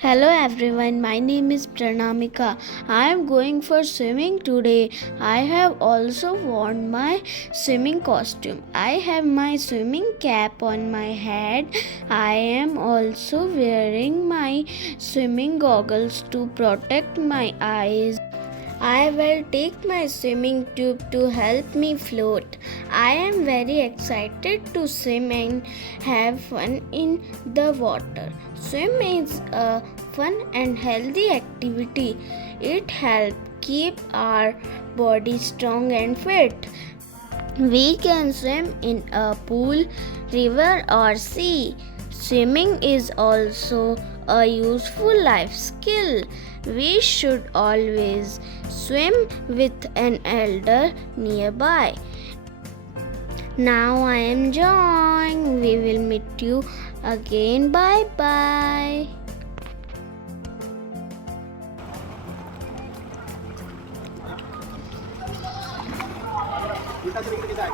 Hello everyone, my name is Pranamika. I am going for swimming today. I have also worn my swimming costume. I have my swimming cap on my head. I am also wearing my swimming goggles to protect my eyes. I will take my swimming tube to help me float. I am very excited to swim and have fun in the water. Swim is a fun and healthy activity. It helps keep our body strong and fit. We can swim in a pool, river, or sea. Swimming is also a useful life skill. We should always swim with an elder nearby. Now I am enjoying. We will meet you again. Bye bye. Kita sering kita